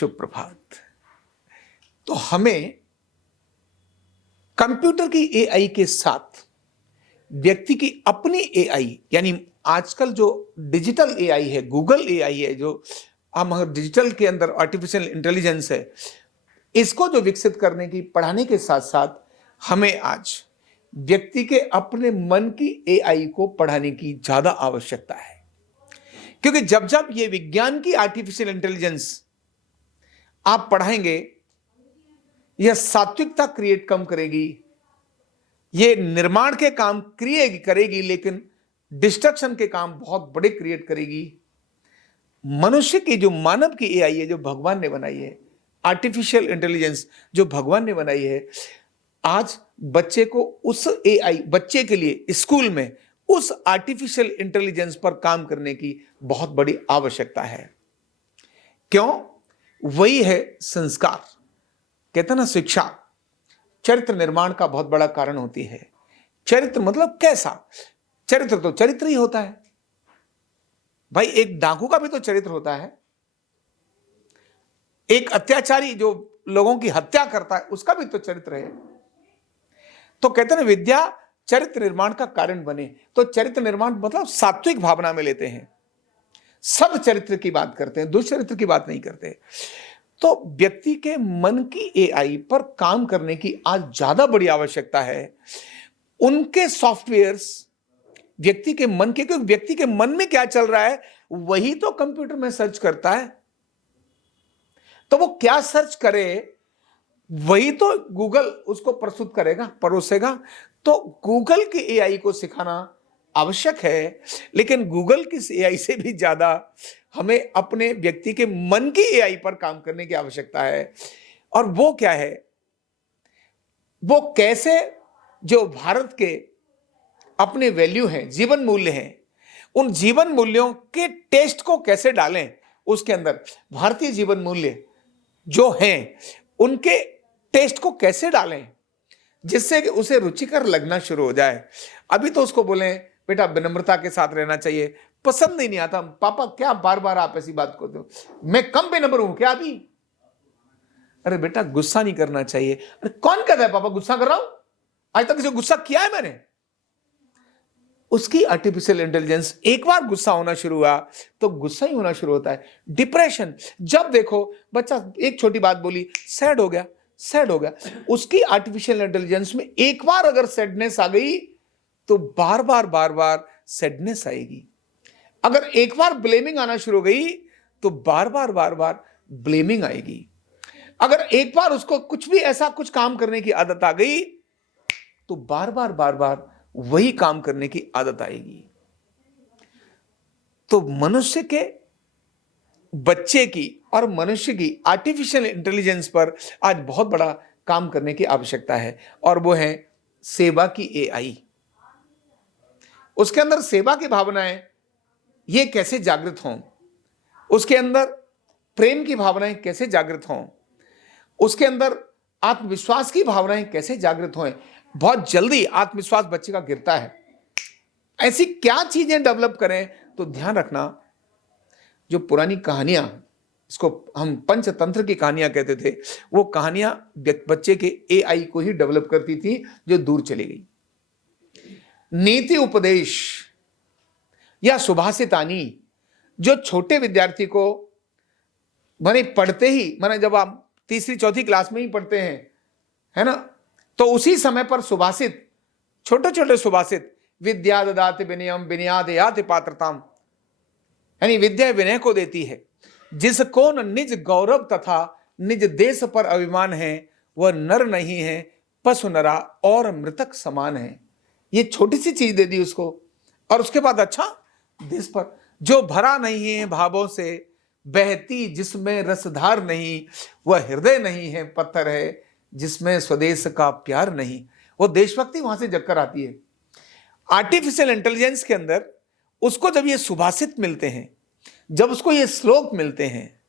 शुभ प्रभात। तो हमें कंप्यूटर की एआई के साथ व्यक्ति की अपनी एआई, यानी आजकल जो डिजिटल एआई है, गूगल एआई है, जो हम डिजिटल के अंदर आर्टिफिशियल इंटेलिजेंस है, इसको जो विकसित करने की पढ़ाने के साथ साथ हमें आज व्यक्ति के अपने मन की एआई को पढ़ाने की ज्यादा आवश्यकता है। क्योंकि जब जब ये विज्ञान की आर्टिफिशियल इंटेलिजेंस आप पढ़ाएंगे, यह सात्विकता क्रिएट कम करेगी, ये निर्माण के काम करेगी, लेकिन डिस्ट्रक्शन के काम बहुत बड़े क्रिएट करेगी। मनुष्य की जो मानव की एआई है, जो भगवान ने बनाई है, आर्टिफिशियल इंटेलिजेंस जो भगवान ने बनाई है, आज बच्चे को उस एआई, बच्चे के लिए स्कूल में उस आर्टिफिशियल इंटेलिजेंस पर काम करने की बहुत बड़ी आवश्यकता है। क्यों? वही है संस्कार। कहते ना, शिक्षा चरित्र निर्माण का बहुत बड़ा कारण होती है। चरित्र मतलब कैसा? चरित्र तो चरित्र ही होता है भाई। एक डाकू का भी तो चरित्र होता है, एक अत्याचारी जो लोगों की हत्या करता है उसका भी तो चरित्र है। तो कहते हैं विद्या चरित्र निर्माण का कारण बने। तो चरित्र निर्माण मतलब सात्विक भावना में लेते हैं, सब चरित्र की बात करते हैं, दुष्चरित्र की बात नहीं करते। तो व्यक्ति के मन की एआई पर काम करने की आज ज्यादा बड़ी आवश्यकता है। उनके सॉफ्टवेयर्स व्यक्ति के मन के, क्योंकि व्यक्ति के मन में क्या चल रहा है वही तो कंप्यूटर में सर्च करता है। तो वो क्या सर्च करे वही तो गूगल उसको प्रस्तुत करेगा, परोसेगा। तो गूगल की एआई को सिखाना आवश्यक है, लेकिन गूगल की एआई से भी ज्यादा हमें अपने व्यक्ति के मन की एआई पर काम करने की आवश्यकता है। और वो क्या है, वो कैसे जो भारत के अपने वैल्यू हैं, जीवन मूल्य हैं, उन जीवन मूल्यों के टेस्ट को कैसे डालें उसके अंदर। भारतीय जीवन मूल्य जो हैं उनके टेस्ट को कैसे डालें जिससे कि उसे रुचिकर लगना शुरू हो जाए। अभी तो उसको बोलें बेटा विनम्रता के साथ रहना चाहिए, पसंद ही नहीं आता। पापा क्या बार बार आप ऐसी बात करते हो, मैं कम विनम्र हूं क्या अभी? अरे बेटा गुस्सा नहीं करना चाहिए। अरे कौन कहता है पापा गुस्सा कर रहा हूं? आज तक किसी गुस्सा किया है मैंने? उसकी आर्टिफिशियल इंटेलिजेंस एक बार गुस्सा होना शुरू हुआ तो गुस्सा ही होना शुरू होता है। डिप्रेशन, जब देखो बच्चा एक छोटी बात बोली सैड हो गया, सैड हो गया। उसकी आर्टिफिशियल इंटेलिजेंस में एक बार अगर सैडनेस आ गई तो बार बार सैडनेस आएगी। अगर एक बार ब्लेमिंग आना शुरू हो गई तो बार बार ब्लेमिंग आएगी। अगर एक बार उसको कुछ भी ऐसा कुछ काम करने की आदत आ गई तो बार बार वही काम करने की आदत आएगी। तो मनुष्य के, बच्चे की और मनुष्य की आर्टिफिशियल इंटेलिजेंस पर आज बहुत बड़ा काम करने की आवश्यकता है, और वो है सेवा की एआई। उसके अंदर सेवा की भावनाएं ये कैसे जागृत हों, उसके अंदर प्रेम की भावनाएं कैसे जागृत हों, उसके अंदर आत्मविश्वास की भावनाएं कैसे जागृत हों। बहुत जल्दी आत्मविश्वास बच्चे का गिरता है। ऐसी क्या चीजें डेवलप करें? तो ध्यान रखना, जो पुरानी कहानियां, इसको हम पंचतंत्र की कहानियां कहते थे, वो कहानियां बच्चे के एआई को ही डेवलप करती थी जो दूर चली गई। नीति उपदेश या सुभाषितानी जो छोटे विद्यार्थी को माने पढ़ते ही, माने जब आप तीसरी चौथी क्लास में ही पढ़ते हैं, है ना, तो उसी समय पर सुभाषित, छोटे छोटे सुभाषित, विद्या ददाति विनयम विनयाद याति पात्रताम, यानी विद्या विनय को देती है। जिसको न निज गौरव तथा निज देश पर अभिमान है, वह नर नहीं है पशु नरा और मृतक समान है। ये छोटी सी चीज दे दी उसको, और उसके बाद अच्छा देश पर, जो भरा नहीं है भावों से बहती जिसमें रसधार नहीं, वह हृदय नहीं है पत्थर है जिसमें स्वदेश का प्यार नहीं। वो देशभक्ति वहां से जगकर आती है। आर्टिफिशियल इंटेलिजेंस के अंदर उसको जब ये सुभाषित मिलते हैं, जब उसको ये श्लोक मिलते हैं,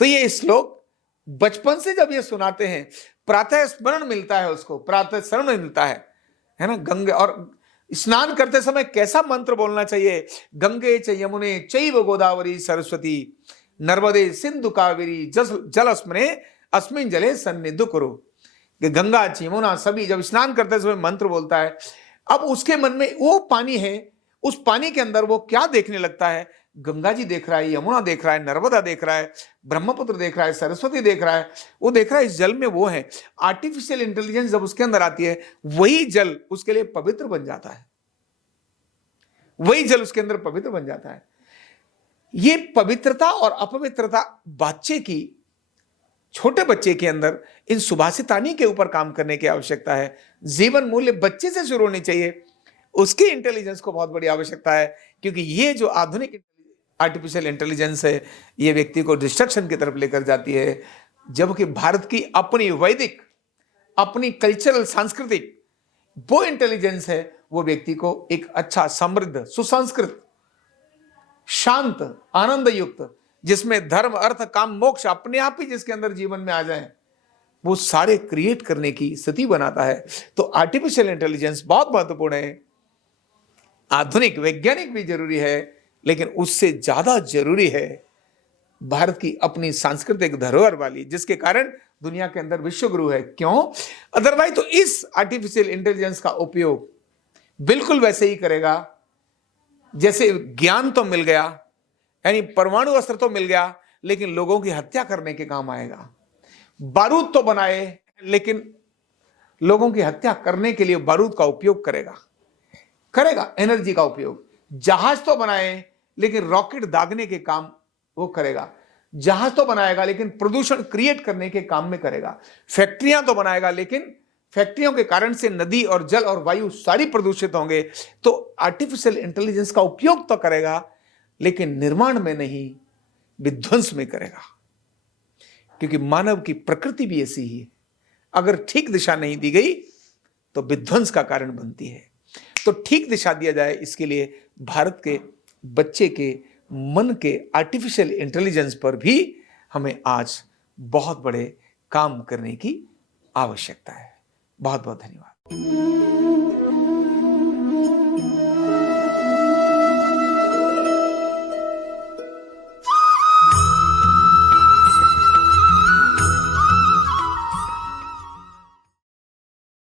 तो ये श्लोक बचपन से जब ये सुनाते हैं, प्रातः स्मरण मिलता है, उसको प्रातः स्मरण मिलता है ना। गंगे, और स्नान करते समय कैसा मंत्र बोलना चाहिए? गंगे च यमुने चैव गोदावरी सरस्वती नर्मदे सिंधु कावेरी जलस्मने अस्मिन जले सन्निधि कुरु। कि गंगा यमुना सभी जब स्नान करते समय मंत्र बोलता है, अब उसके मन में वो पानी है, उस पानी के अंदर वो क्या देखने लगता है, गंगा जी देख रहा है, यमुना देख रहा है, नर्मदा देख रहा है, ब्रह्मपुत्र देख रहा है, सरस्वती देख रहा है, वो देख रहा है इस जल में वो है। आर्टिफिशियल इंटेलिजेंस जब उसके अंदर आती है, वही जल उसके लिए पवित्र बन जाता है, वही जल उसके अंदर पवित्र बन जाता है। ये पवित्रता और अपवित्रता बच्चे की, छोटे बच्चे के अंदर इन सुभाषितानी के ऊपर काम करने की आवश्यकता है। जीवन मूल्य बच्चे से शुरू होनी चाहिए, उसकी इंटेलिजेंस को बहुत बड़ी आवश्यकता है, क्योंकि ये जो आधुनिक आर्टिफिशियल इंटेलिजेंस है, ये व्यक्ति को डिस्ट्रक्शन की तरफ लेकर जाती है। जबकि भारत की अपनी वैदिक, अपनी कल्चरल, सांस्कृतिक वो इंटेलिजेंस है, वो व्यक्ति को एक अच्छा, समृद्ध, सुसंस्कृत, शांत, आनंद युक्त, जिसमें धर्म, अर्थ, काम, मोक्ष अपने आप ही जिसके अंदर जीवन में आ जाए, वो सारे क्रिएट करने की स्थिति बनाता है। तो आर्टिफिशियल इंटेलिजेंस बहुत महत्वपूर्ण है। आधुनिक वैज्ञानिक भी जरूरी है, लेकिन उससे ज्यादा जरूरी है भारत की अपनी सांस्कृतिक धरोहर वाली, जिसके कारण दुनिया के अंदर विश्व गुरु है। क्यों? अदरवाइज तो इस आर्टिफिशियल इंटेलिजेंस का उपयोग बिल्कुल वैसे ही करेगा जैसे ज्ञान तो मिल गया, यानी परमाणु अस्त्र तो मिल गया, लेकिन लोगों की हत्या करने के काम आएगा। बारूद तो बनाए, लेकिन लोगों की हत्या करने के लिए बारूद का उपयोग करेगा, एनर्जी का उपयोग। जहाज तो बनाए, लेकिन रॉकेट दागने के काम वो करेगा। जहाज तो बनाएगा, लेकिन प्रदूषण क्रिएट करने के काम में करेगा। फैक्ट्रियां तो बनाएगा, लेकिन फैक्ट्रियों के कारण से नदी और जल और वायु सारी प्रदूषित होंगे। तो आर्टिफिशियल इंटेलिजेंस का उपयोग तो करेगा, लेकिन निर्माण में नहीं, विध्वंस में करेगा। क्योंकि मानव की प्रकृति भी ऐसी ही है, अगर ठीक दिशा नहीं दी गई तो विध्वंस का कारण बनती है। तो ठीक दिशा दिया जाए, इसके लिए भारत के बच्चे के मन के आर्टिफिशियल इंटेलिजेंस पर भी हमें आज बहुत बड़े काम करने की आवश्यकता है। बहुत बहुत धन्यवाद।